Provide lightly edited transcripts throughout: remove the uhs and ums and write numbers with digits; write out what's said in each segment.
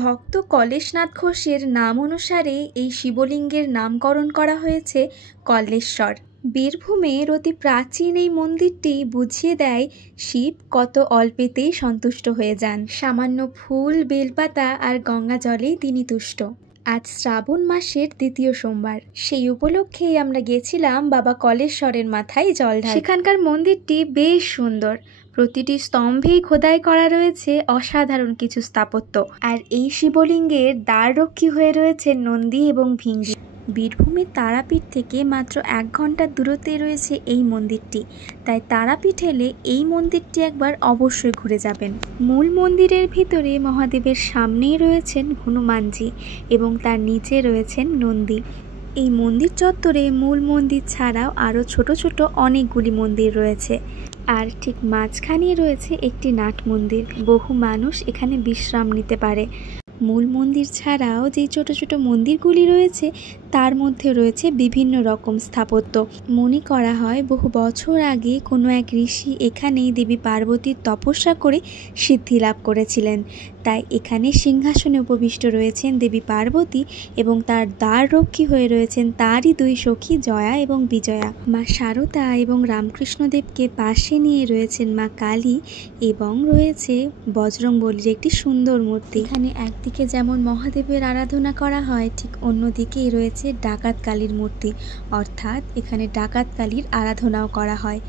ভক্ত কলেশনাথ ঘোষের নাম অনুসারে এই শিবলিঙ্গের নামকরণ করা হয়েছে কল্লেশ্বর। বীরভূমের অতি প্রাচীন এই মন্দিরটি বুঝিয়ে দেয় শিব কত অল্পেতেই সন্তুষ্ট হয়ে যান। সামান্য ফুল, বেলপাতা আর গঙ্গা জলেই তিনি তুষ্ট। আজ শ্রাবণ মাসের দ্বিতীয় সোমবার, সেই উপলক্ষেই আমরা গেছিলাম বাবা কলেশ্বরের মাথায় জল ঢালতে। সেখানকার মন্দিরটি বেশ সুন্দর, প্রতিটি স্তম্ভেই খোদাই করা রয়েছে অসাধারণ কিছু স্থাপত্য। আর এই শিবলিঙ্গের দ্বাররক্ষী হয়ে রয়েছে নন্দী এবং ভিঙ্গি। বীরভূমের তারাপীঠ থেকে মাত্র 1 ঘন্টার দূরত্বে রয়েছে এই মন্দিরটি, তাই তারাপীঠ এলে এই মন্দিরটি একবার অবশ্যই ঘুরে যাবেন। মূল মন্দিরের ভিতরে মহাদেবের সামনেই রয়েছেন হনুমানজি এবং তার নিচে রয়েছেন নন্দী। এই মন্দির চত্বরে মূল মন্দির ছাড়াও আরও ছোট ছোট অনেকগুলি মন্দির রয়েছে, আর ঠিক মাঝখানেই রয়েছে একটি নাট মন্দির। বহু মানুষ এখানে বিশ্রাম নিতে পারে। মূল মন্দির ছাড়াও যে ছোট ছোট মন্দিরগুলি রয়েছে তার মধ্যে রয়েছে বিভিন্ন রকম স্থাপত্য। মনে করা হয় বহু বছর আগে কোনো এক ঋষি এখানেই দেবী পার্বতীর তপস্যা করে সিদ্ধি লাভ করেছিলেন। তাই এখানে সিংহাসনে উপবিষ্ট রয়েছেন দেবী পার্বতী এবং তার দ্বাররক্ষী হয়ে রয়েছেন তারই 2 সখী জয়া এবং বিজয়া। মা শারদা এবং রামকৃষ্ণদেবকে পাশে নিয়ে রয়েছেন মা কালী এবং রয়েছে বজরংবলীর একটি সুন্দর মূর্তি। এখানে একদিকে যেমন মহাদেবের আরাধনা করা হয়, ঠিক অন্যদিকেই রয়েছে ডাকাত কালীর মূর্তি, অর্থাৎ এখানে ডাকাত কালীর আরাধনাও করা হয়।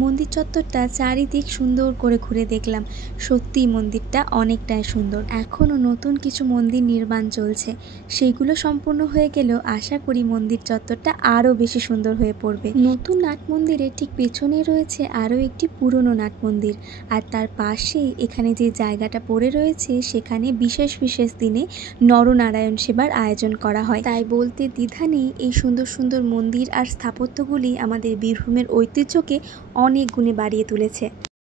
মন্দির চত্বরটা চারিদিক সুন্দর করে ঘুরে দেখলাম, সত্যিই মন্দিরটা অনেকটাই সুন্দর। এখনও নতুন কিছু মন্দির নির্মাণ চলছে, সেইগুলো সম্পূর্ণ হয়ে গেলেও আশা করি মন্দির চত্বরটা আরও বেশি সুন্দর হয়ে পড়বে। নতুন নাট মন্দিরের ঠিক পেছনে রয়েছে আরও একটি পুরনো নাট মন্দির, আর তার পাশেই এখানে যে জায়গাটা পড়ে রয়েছে সেখানে বিশেষ বিশেষ দিনে নরনারায়ণ সেবার আয়োজন করা হয়। তাই বলতে দ্বিধা নেই, এই সুন্দর সুন্দর মন্দির আর স্থাপত্যগুলি আমাদের বীরভূমের ঐতিহ্যকে অনেক গুণে বাড়িয়ে তুলেছে।